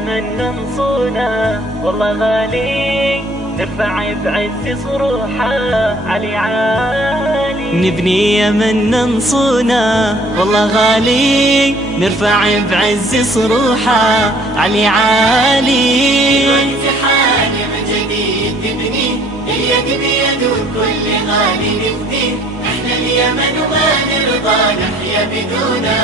اليمن ننصونا والله غالي، نرفع بعز صروحه علي عالي. نبني يمن ننصونا والله غالي، نرفع بعز صروحه علي عالي. الوقت حان من جديد نبني، اليد بيد وكل غالي نفدي، احنا اليمن وما نرضى نحيا بدونا.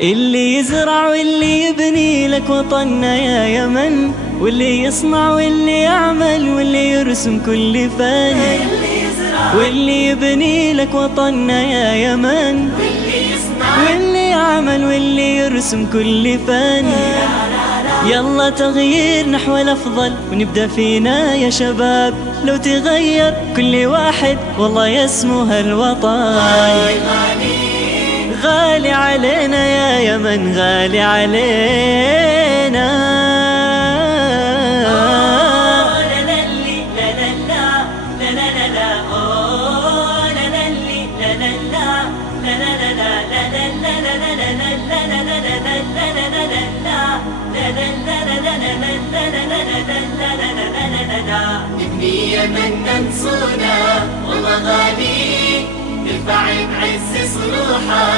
اللي يزرع واللي يبني لك وطننا يا يمن، واللي يصنع واللي يعمل واللي يرسم كل فن، واللي يبني لك وطننا يا يمن، واللي يعمل واللي يرسم كل فن. يلا تغيير نحو الأفضل ونبدأ فينا يا شباب، لو تغير كل واحد والله يسمو هالوطن. غالي علينا يا يمن، غالي علينا. نبني يمن ننصونا والله غالي، نرفع بعز صروحه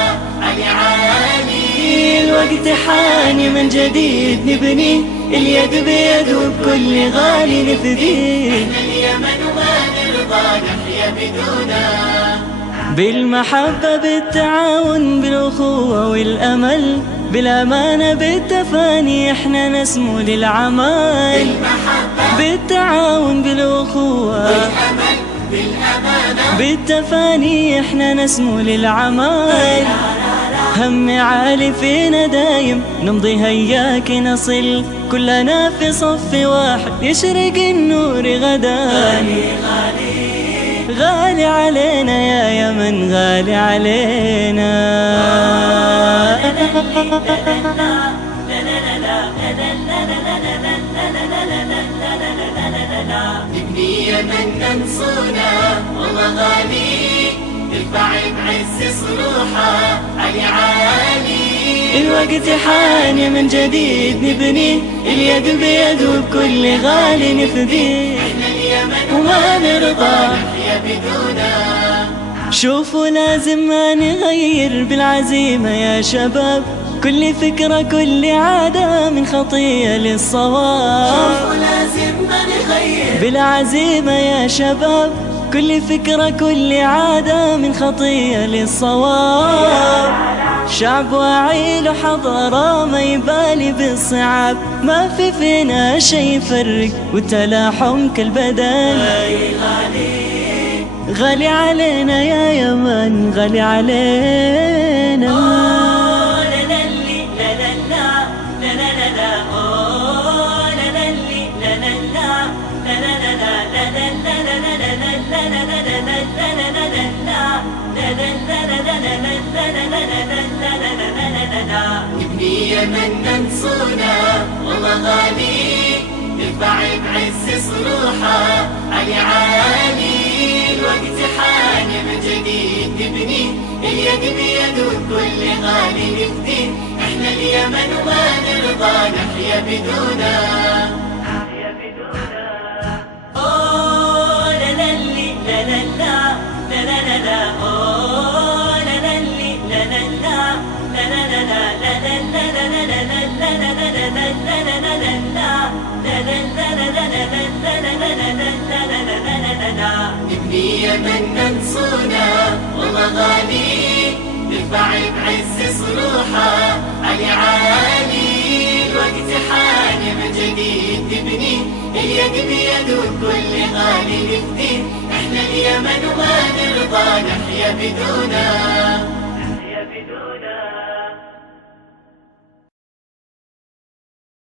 علي عالي. الوقت حان من جديد نبني، اليد بيد وبكل غالي نفدي، احنا اليمن وما نرضى نحيا بدونا. بالمحبة بالتعاون بالأخوة والأمل، بالأمانة بالتفاني احنا نسمو للعمل. بالتعاون بالأخوة بالأمل بالأمانة بالتفاني احنا نسمو للعمل. هم عالي فينا دايم نمضي هياك نصل، كلنا في صف واحد يشرق النور غدا. غالي علينا يا يمن، غالي علينا. نبني يمن ننصونا والله غالي، نرفع بعز صروحه علي عالي. الوقت حان من جديد نبني، اليد بيد وبكل غالي نفدي، احنا اليمن وما نرضى نحيا بدونا. شوفوا لازم ما نغير بالعزيمة يا شباب، كل فكرة كل عادة من خطية للصواب. لازم ما نغير بالعزيمة يا شباب، كل فكرة كل عادة من خطية للصواب. شعب واعي له حضارة ما يبالي بالصعاب، ما في فينا شي يفرق والتلاحم كالبدن. غالي علينا يا يمن، غالي علينا. نبني يمن ننصونا والله غالي، نرفع بعز صروحه علي عالي. الوقت حان من جديد نبني، اليد بيد وكل غالي نفدي، احنا اليمن وما نرضى نحيا بدونا. نبني يمن ننصونا والله غالي، نرفع بعز صروحه علي عالي. الوقت حان من جديد نبني، اليد بيد وكل غالي نفدي، احنا اليمن وما نرضى نحيا بدونا.